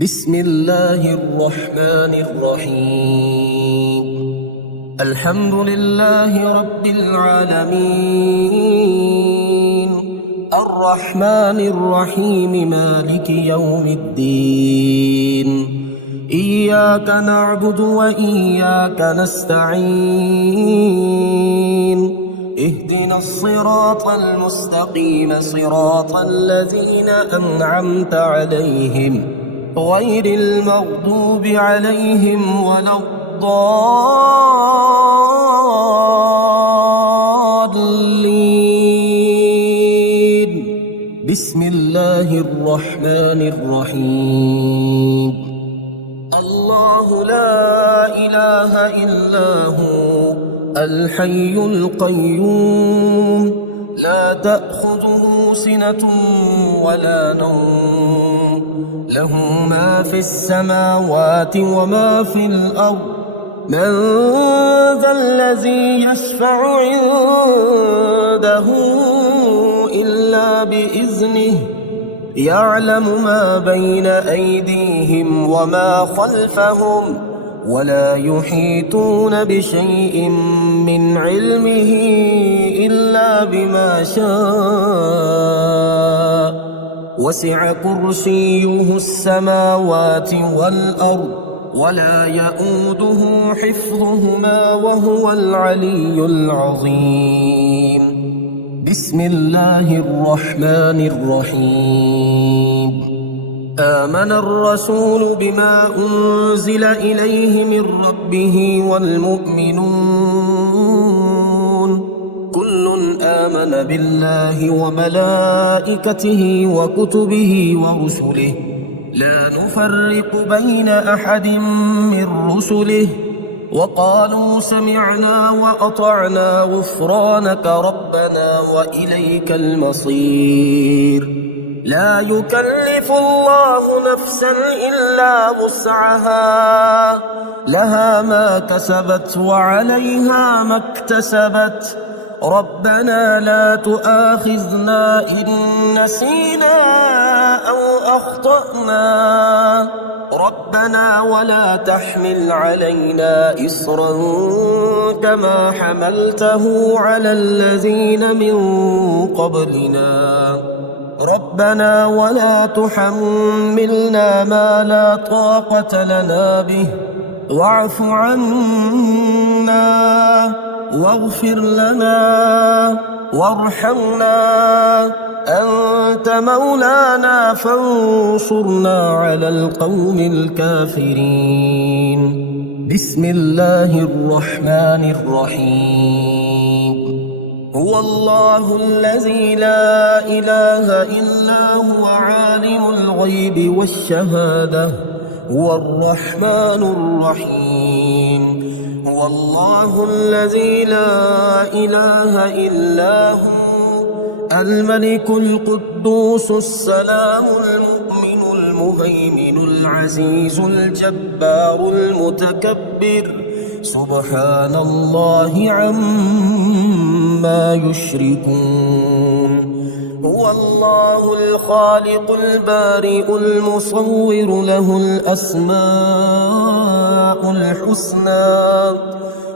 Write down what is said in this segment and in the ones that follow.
بسم الله الرحمن الرحيم. الحمد لله رب العالمين، الرحمن الرحيم، مالك يوم الدين. إياك نعبد وإياك نستعين. اهدنا الصراط المستقيم، صراط الذين أنعمت عليهم غير المغضوب عليهم ولا الضالين. بسم الله الرحمن الرحيم. الله لا إله إلا هو الحي القيوم، لا تأخذه سنة ولا نوم، له ما في السماوات وما في الأرض. من ذا الذي يشفع عنده إلا بإذنه، يعلم ما بين أيديهم وما خلفهم، ولا يحيطون بشيء من علمه إلا بما شاء. وسع كرسيه السماوات والأرض، ولا يؤوده حفظهما، وهو العلي العظيم. بسم الله الرحمن الرحيم. آمن الرسول بما أنزل إليه من ربه والمؤمنون، كل آمن بالله وملائكته وكتبه ورسله، لا نفرق بين أحد من رسله، وقالوا سمعنا وأطعنا غفرانك ربنا وإليك المصير. لا يكلف الله نفسا إلا وسعها، لها ما كسبت وعليها ما اكتسبت. ربنا لا تؤاخذنا إن نسينا أو أخطأنا، ربنا ولا تحمل علينا إصرا كما حملته على الذين من قبلنا. ربنا ولا تحملنا ما لا طاقة لنا به، واعف عنا واغفر لنا وارحمنا، أنت مولانا فانصرنا على القوم الكافرين. بسم الله الرحمن الرحيم. هو الله الذي لا إله إلا هو عالم الغيب والشهادة، هو الرحمن الرحيم. هو الله الذي لا إله إلا هو الملك القدوس السلام المؤمن المهيمن العزيز الجبار المتكبر، سبحان الله عما يشركون. هو الله الخالق البارئ المصور، له الأسماء الحسنى،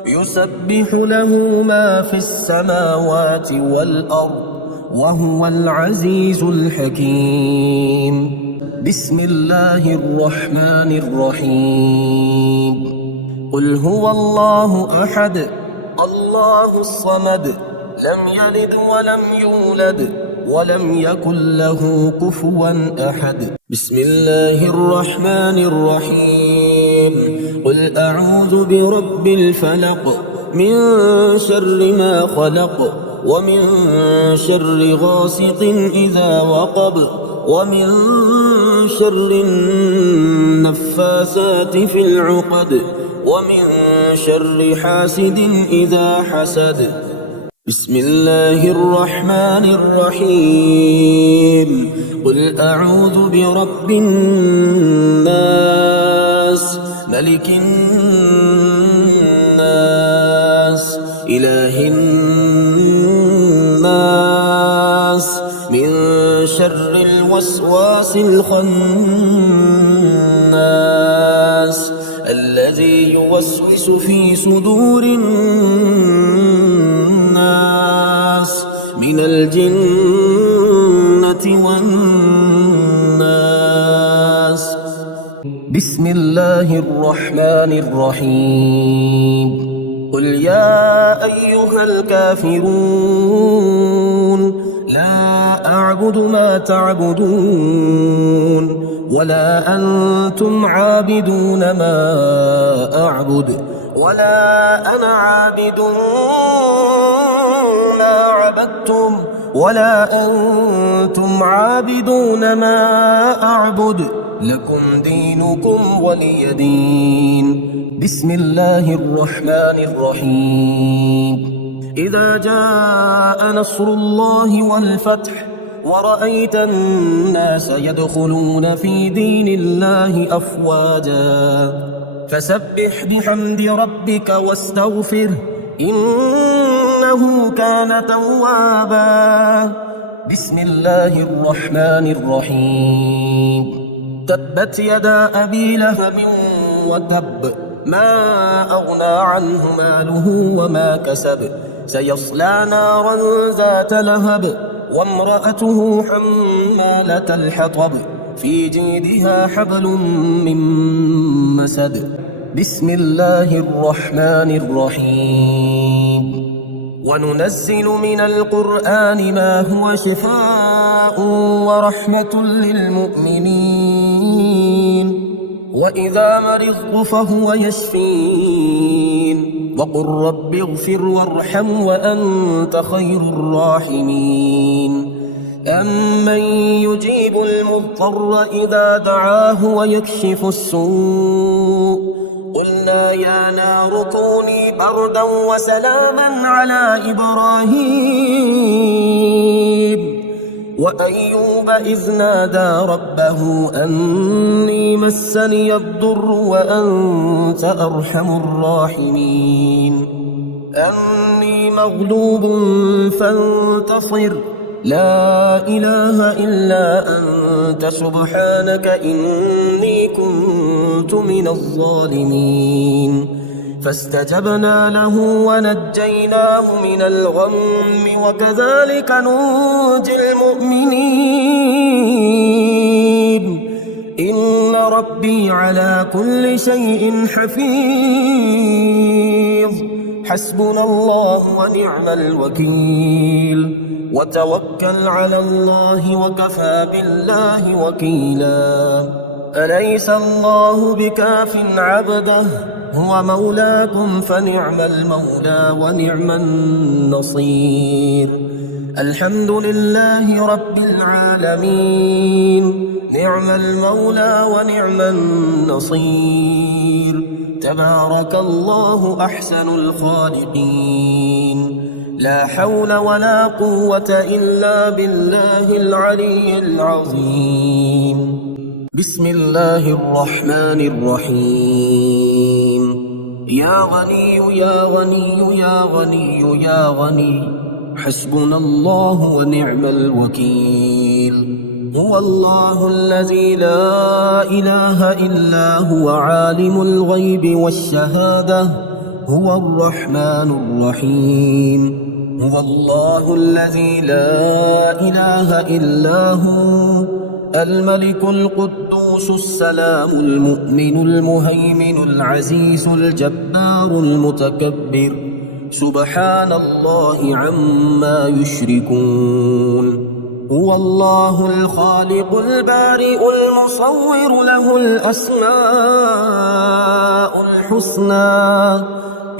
يسبح له ما في السماوات والأرض، وهو العزيز الحكيم. بسم الله الرحمن الرحيم. قل هو الله أحد، الله الصمد، لم يلد ولم يولد ولم يكن له كفوا أحد. بسم الله الرحمن الرحيم. قل أعوذ برب الفلق، من شر ما خلق، ومن شر غاسق إذا وقب، ومن شر النفاثات في العقد، ومن شر حاسد إذا حسد. بسم الله الرحمن الرحيم. قل أعوذ برب الناس، ملك الناس، إله الناس، من شر الوسواس الخناس. يوسوس في صدور الناس من الجنة والناس. بسم الله الرحمن الرحيم. قل يا أيها الكافرون لا أعبد ما تعبدون ولا أنتم عابدون ما أعبد ولا أنا عابد ما عبدتم ولا أنتم عابدون ما أعبد لكم دينكم ولي دين. بسم الله الرحمن الرحيم. إذا جاء نصر الله والفتح ورأيت الناس يدخلون في دين الله أفواجا فسبح بحمد ربك واستغفره إنه كان توابا. بسم الله الرحمن الرحيم. تبت يدا أبي لهب وتب ما أغنى عنه ماله وما كسب سيصلى نارا ذات لهب وامرأته حمالة الحطب في جيدها حبل من مسد. بسم الله الرحمن الرحيم. وننزل من القرآن ما هو شفاء ورحمة للمؤمنين وإذا مرضت فهو يشفين وقل رب اغفر وارحم وأنت خير الراحمين. أمن يجيب المضطر إذا دعاه ويكشف السوء قلنا يا نار كوني بردا وسلاما على إبراهيم وأيوب إذ نادى ربه أني مسني الضر وأنت أرحم الراحمين. أني مغلوب فانتصر لا إله إلا أنت سبحانك إني كنت من الظالمين. فاستجبنا له ونجيناه من الغم وكذلك ننجي المؤمنين. إن ربي على كل شيء حفيظ. حسبنا الله ونعم الوكيل. وتوكل على الله وكفى بالله وكيلا. أليس الله بكاف عبده هو مولاكم فنعم المولى ونعم النصير. الحمد لله رب العالمين. نعم المولى ونعم النصير. تبارك الله أحسن الخالقين. لا حول ولا قوة إلا بالله العلي العظيم. بسم الله الرحمن الرحيم. يا غني يا غني يا غني يا غني حسبنا الله ونعم الوكيل. هو الله الذي لا إله إلا هو عالم الغيب والشهادة هو الرحمن الرحيم. هو الله الذي لا إله إلا هو الملك القدوس السلام المؤمن المهيمن العزيز الجبار المتكبر سبحان الله عما يشركون. هو الله الخالق البارئ المصور له الأسماء الحسنى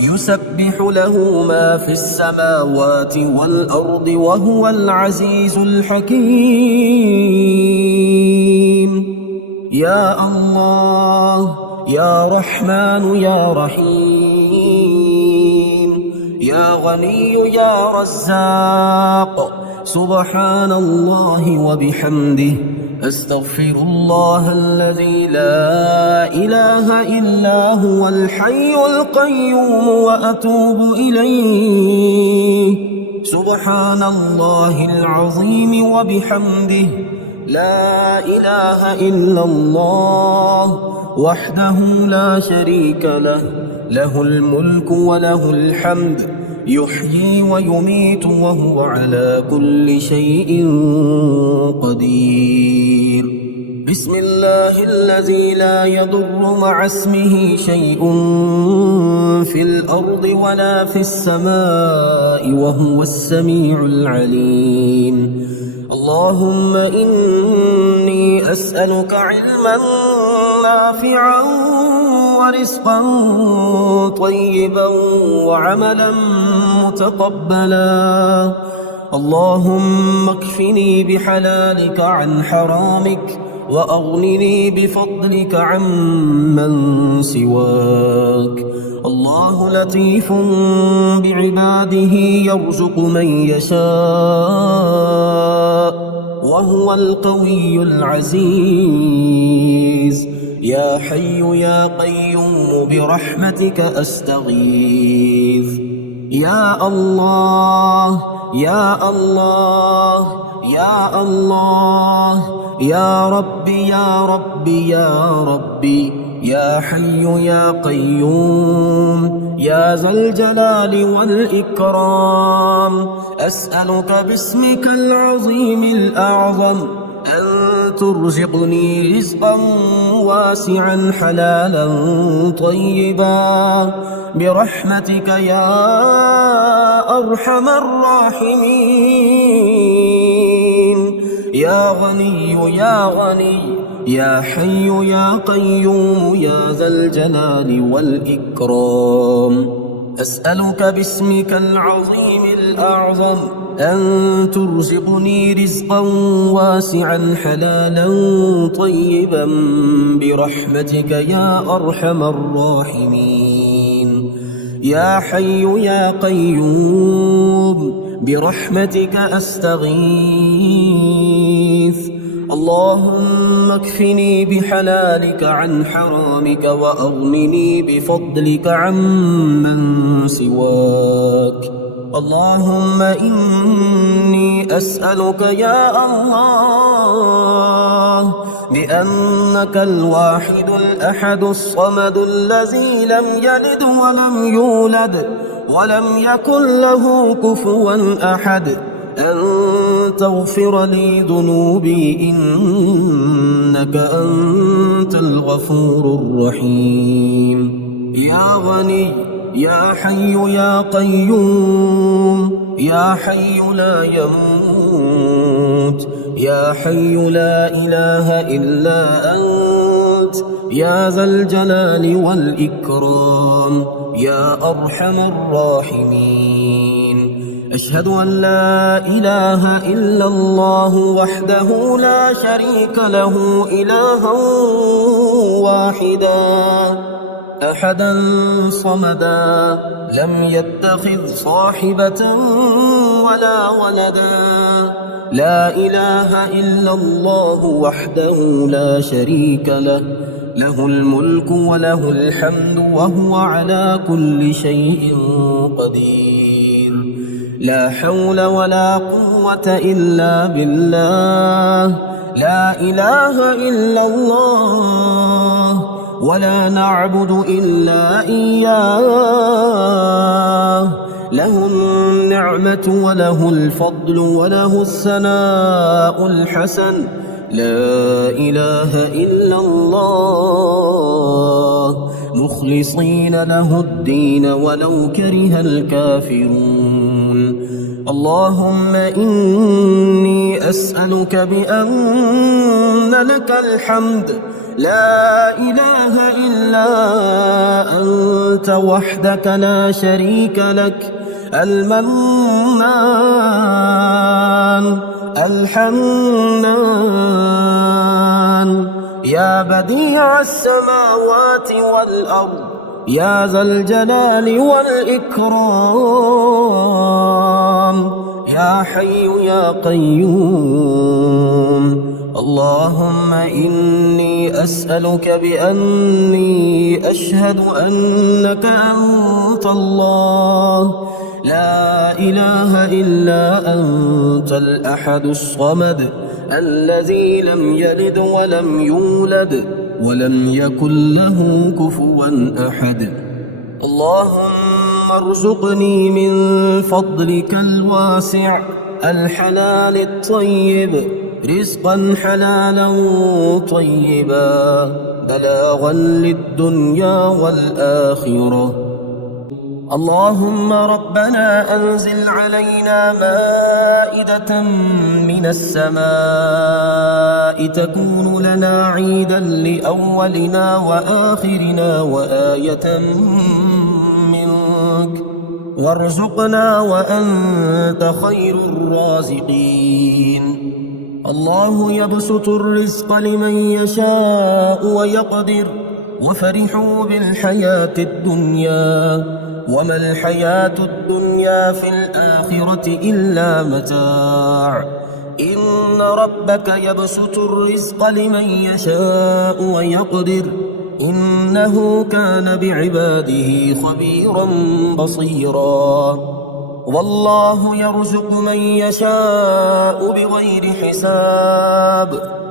يسبح له ما في السماوات والأرض وهو العزيز الحكيم. يا الله يا رحمن يا رحيم يا غني يا رزاق سبحان الله وبحمده أستغفر الله الذي لا إله إلا هو الحي القيوم وأتوب إليه. سبحان الله العظيم وبحمده لا إله إلا الله وحده لا شريك له، له الملك وله الحمد، يحيي ويميت وهو على كل شيء قدير. بسم الله الذي لا يضر مع اسمه شيء في الأرض ولا في السماء وهو السميع العليم. اللهم إني أسألك علما نافعا ورزقا طيبا وعملا متقبلا. اللهم اكفني بحلالك عن حرامك وأغنني بفضلك عمن سواك. الله لطيف بعباده يرزق من يشاء وهو القوي العزيز. يا حي يا قيوم برحمتك أستغيث. يا الله يا الله يا الله، يا ربي يا ربي يا ربي، يا حي يا قيوم يا ذا الجلال والإكرام، أسألك باسمك العظيم الأعظم أن ترزقني رزقا واسعا حلالا طيبا برحمتك يا أرحم الراحمين. يا غني يا غني، يا حي يا قيوم يا ذا الجلال والإكرام، أسألك باسمك العظيم الأعظم أن ترزقني رزقا واسعا حلالا طيبا برحمتك يا أرحم الراحمين. يا حي يا قيوم برحمتك أستغيث. اللهم اكفني بحلالك عن حرامك وأغنني بفضلك عمن سواك. اللهم إني أسألك يا الله بأنك الواحد الأحد الصمد الذي لم يلد ولم يولد ولم يكن له كفوا أحد أن تغفر لي ذنوبي إنك أنت الغفور الرحيم. يا غني يا حي يا قيوم، يا حي لا يموت، يا حي لا إله إلا أنت، يا ذا الجلال والإكرام، يا أرحم الراحمين. أشهد أن لا إله إلا الله وحده لا شريك له إلها واحدا أحدا صمدا، لم يتخذ صاحبة ولا ولدا. لا إله إلا الله وحده لا شريك له، له الملك وله الحمد وهو على كل شيء قدير. لا حول ولا قوة إلا بالله. لا إله إلا الله ولا نعبد إلا إياه. له النعمة وله الفضل وله الثناء الحسن. لا إله إلا الله مخلصين له الدين ولو كره الكافرون. اللهم إني أسألك بأن لك الحمد لا إله إلا أنت وحدك لا شريك لك، المنان الحنان، يا بديع السماوات والأرض، يا ذا الجلال والإكرام، يا حي يا قيوم. اللهم إني أسألك بأني أشهد أنك أنت الله لا إله إلا أنت الأحد الصمد الذي لم يلد ولم يولد ولم يكن له كفوا أحد. اللهم ارزقني من فضلك الواسع الحلال الطيب رزقا حلالا طيبا بلاغا للدنيا والآخرة. اللهم ربنا أنزل علينا مائدة من السماء تكون لنا عيدا لأولنا وآخرنا وآية منك، وارزقنا وأنت خير الرازقين. الله يبسط الرزق لمن يشاء ويقدر، وفرحوا بالحياة الدنيا وما الحياة الدنيا في الآخرة إلا متاع. إن ربك يبسط الرزق لمن يشاء ويقدر، إنه كان بعباده خبيرا بصيرا. والله يرزق من يشاء بغير حساب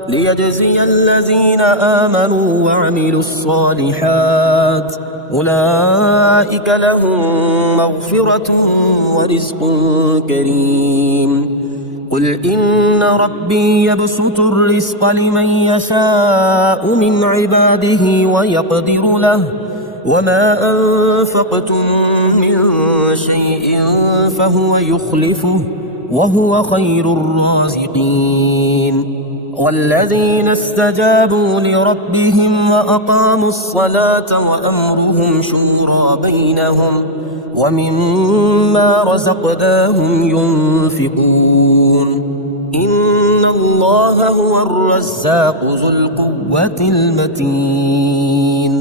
ليجزي الذين آمنوا وعملوا الصالحات، أولئك لهم مغفرة ورزق كريم. قل إن ربي يبسط الرزق لمن يشاء من عباده ويقدر له، وما أنفقتم من شيء فهو يخلفه وهو خير الرازقين. والذين استجابوا لربهم وأقاموا الصلاة وأمرهم شورى بينهم ومما رزقناهم ينفقون. إن الله هو الرزاق ذو القوة المتين.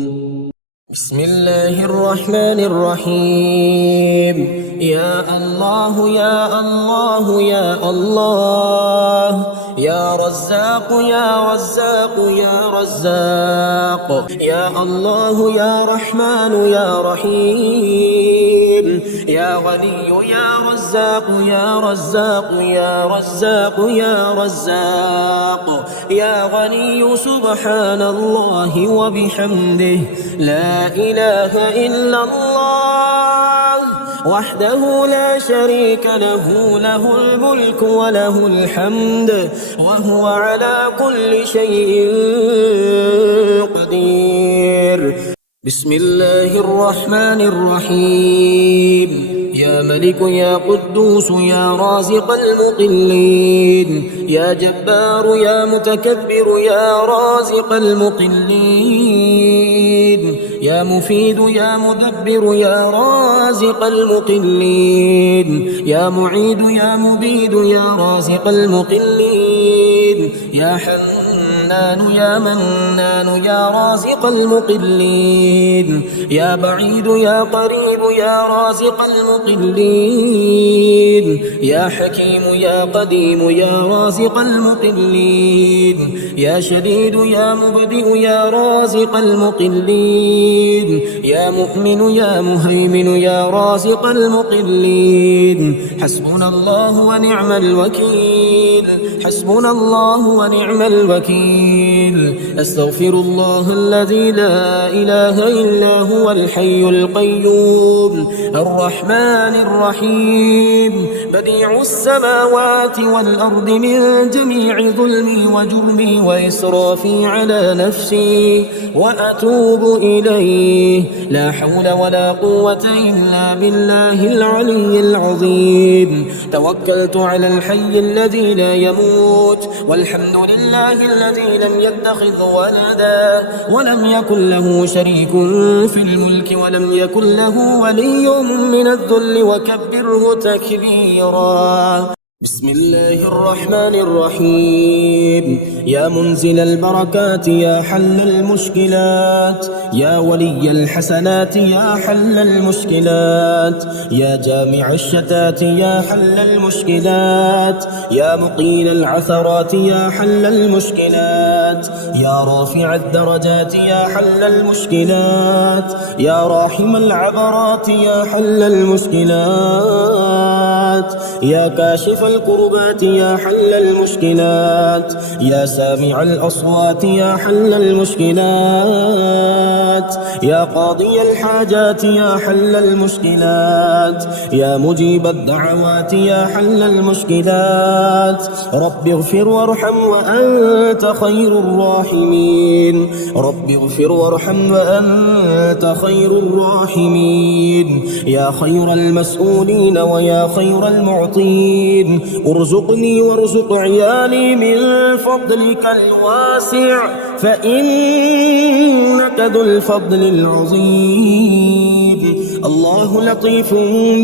بسم الله الرحمن الرحيم. يا الله يا الله يا الله، يا رزاق يا رزاق يا رزاق، يا الله يا رحمن يا رحيم، يا غني يا رزاق يا رزاق يا رزاق يا رزاق، يا غني سبحان الله وبحمده، لا إله إلا الله وحده لا شريك له، له الملك وله الحمد وهو على كل شيء قدير. بسم الله الرحمن الرحيم. يا ملك يا قدوس يا رازق المقلين، يا جبار يا متكبر يا رازق المقلين، يا مفيد يا مدبر يا رازق المقلين، يا معيد يا مبيد يا رازق المقلين، يا حنان يا منان يا رازق المقلين، يا بعيد يا قريب يا رازق المقلين، يا حكيم يا قديم يا رازق المقلين، يا شديد يا مبدئ يا رازق المقلين، يا مؤمن يا مهيمن يا رازق المقلين. حسبنا الله ونعم الوكيل، حسبنا الله ونعم الوكيل. أستغفر الله الذي لا إله إلا هو الحي القيوم الرحمن الرحيم، بديع السماوات والأرض، من جميع ظلمي وجرمي وإسرافي على نفسي وأتوب إليه. لا حول ولا قوة إلا بالله العلي العظيم. توكلت على الحي الذي لا يموت، والحمد لله الذي لم يتخذ ولدا ولم يكن له شريك في الملك ولم يكن له ولي من الذل وكبره تكبيرا. بسم الله الرحمن الرحيم. يا منزل البركات يا حل المشكلات، يا ولي الحسنات يا حل المشكلات، يا جامع الشتات يا حل المشكلات، يا مقيل العثرات يا حل المشكلات، المشكلات، يا رافع الدرجات يا حل المشكلات، يا راحم العبرات يا حل المشكلات، يا كاشف الكربات يا حل المشكلات، يا سامع الأصوات يا حل المشكلات، يا قاضي الحاجات يا حل المشكلات، يا مجيب الدعوات يا حل المشكلات. رب اغفر وارحم وأنت خير الراحمين، رب اغفر وارحم وأنت خير الراحمين، يا خير المسؤولين ويا خير المعطين. ارزقني وارزق عيالي من فضلك الواسع، فإنك ذو الفضل العظيم. الله لطيف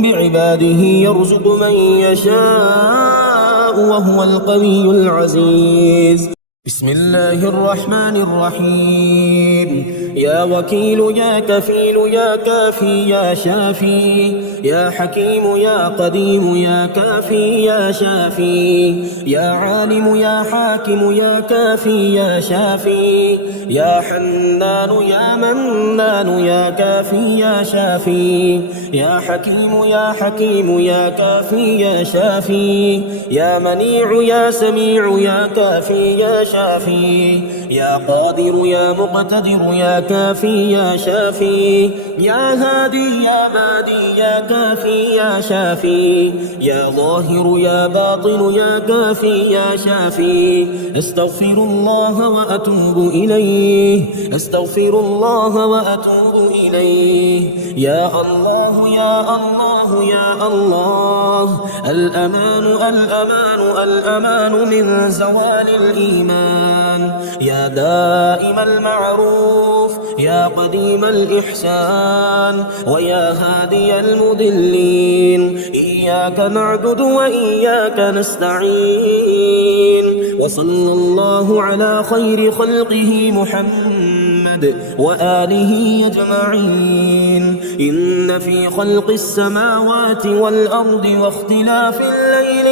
بعباده يرزق من يشاء وهو القوي العزيز. بسم الله الرحمن الرحيم. يا وكيل يا كفيل يا كافي يا شافي، يا حكيم يا قديم يا كافي يا شافي، يا عالم يا حاكم يا كافي يا شافي، يا حنان يا منان يا كافي يا شافي، يا حكيم يا حكيم يا كافي يا شافي، يا منيع يا سميع يا كافي يا شافي، يا قادر يا مقتدر يا كافي يا شافي، يا هادي يا بادي يا كافي يا شافي، يا ظاهر يا باطن يا كافي يا شافي. استغفر الله وأتوب إليه، استغفر الله وأتوب إليه. يا الله يا الله يا الله، الأمان الأمان الأمان من زوال الإيمان. يا دائم المعروف يا قديم الإحسان، ويا هادي المضلين، إياك نعبد وإياك نستعين. وصلى الله على خير خلقه محمد وآله أجمعين. إن في خلق السماوات والأرض واختلاف الليل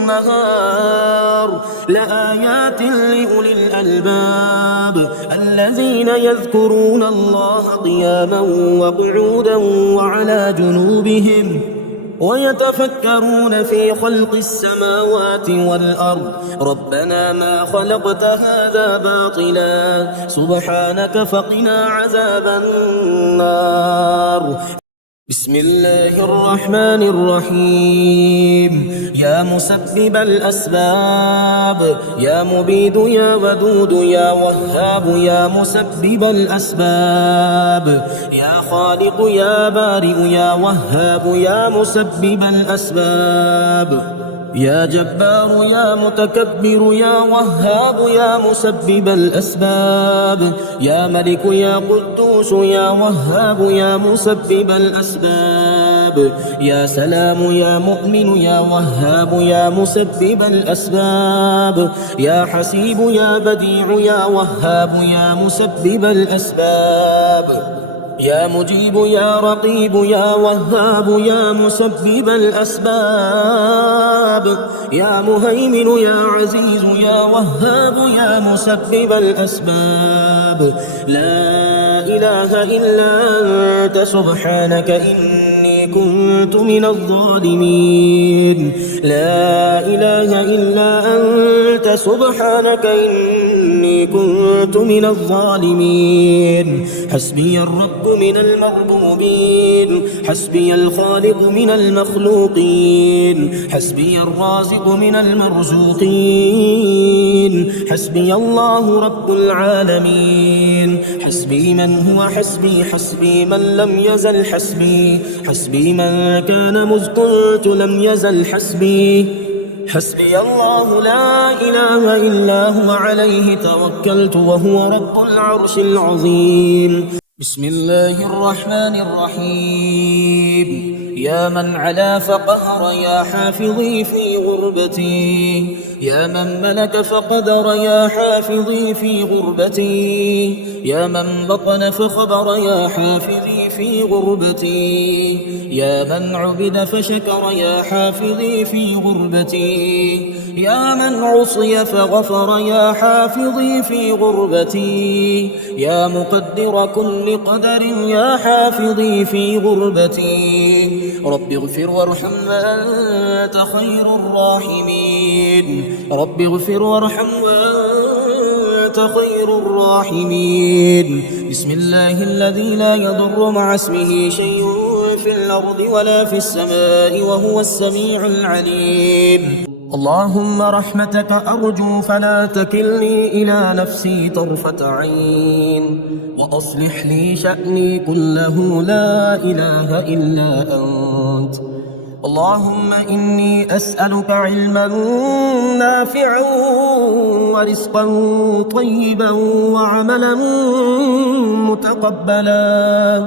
والنهار لآيات لأولي الألباب الذين يذكرون الله قياما وقعودا وعلى جنوبهم ويتفكرون في خلق السماوات والأرض. ربنا ما خلقت هذا باطلا، سبحانك فقنا عذاب النار. بسم الله الرحمن الرحيم. يا مسبب الأسباب، يا مبيد يا ودود يا وهاب، يا مسبب الأسباب، يا خالق يا بارئ يا وهاب، يا مسبب الأسباب، يا جبار يا متكبر يا وهاب، يا مسبب الأسباب، يا ملك يا قدوس يا وهاب، يا مسبب الأسباب، يا سلام يا مؤمن يا وهاب، يا مسبب الأسباب، يا حسيب يا بديع يا وهاب، يا مسبب الأسباب، يا مجيب يا رقيب يا وهاب، يا مسبب الأسباب، يا مهيمن يا عزيز يا وهاب، يا مسبب الأسباب. لا إله إلا أنت سبحانك إني كنت من الظالمين. لا إله إلا أنت سبحانك إني كنت من الظالمين. حسبي الرب من المغضوبين، حسبي الخالق من المخلوقين، حسبي الرازق من المرزوقين، حسبي الله رب العالمين. حسبي من هو حسبي، حسبي من لم يزل حسبي، حسبي من كان مذ كنت لم يزل حسبي. حسبي الله لا إله إلا هو عليه توكلت وهو رب العرش العظيم. بسم الله الرحمن الرحيم. يا من علا فقهر يا حافظي في غربتي، يا من ملك فقدر يا حافظي في غربتي، يا من بطن فخبر يا حافظي في غربتي، يا من عبد فشكر يا حافظي في غربتي، يا من عصي فغفر يا حافظي في غربتي، يا مقدر كل قدر يا حافظي في غربتي. رب اغفر وارحم وأنت خير الراحمين، رب اغفر وارحم وأنت خير الراحمين. بسم الله الذي لا يضر مع اسمه شيء في الأرض ولا في السماء وهو السميع العليم. اللهم رحمتك أرجو فلا تكلني إلى نفسي طرفة عين، وأصلح لي شأني كله لا إله إلا أنت. اللهم إني أسألك علما نافعا ورزقا طيبا وعملا متقبلا.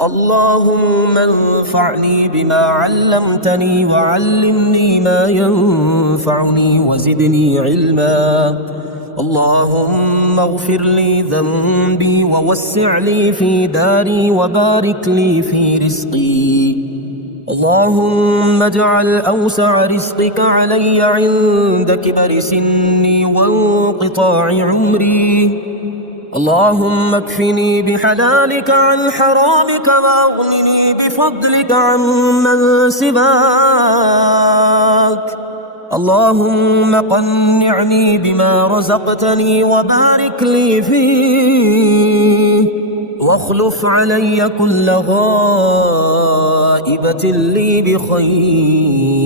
اللهم انفعني بما علمتني وعلمني ما ينفعني وزدني علما. اللهم اغفر لي ذنبي ووسع لي في داري وبارك لي في رزقي. اللهم اجعل أوسع رزقك علي عند كبر سني وانقطاع عمري. اللهم اكفني بحلالك عن حرامك واغنني بفضلك عمن سواك. اللهم قنعني بما رزقتني وبارك لي فيه، واخلف علي كل غائبة لي بخير.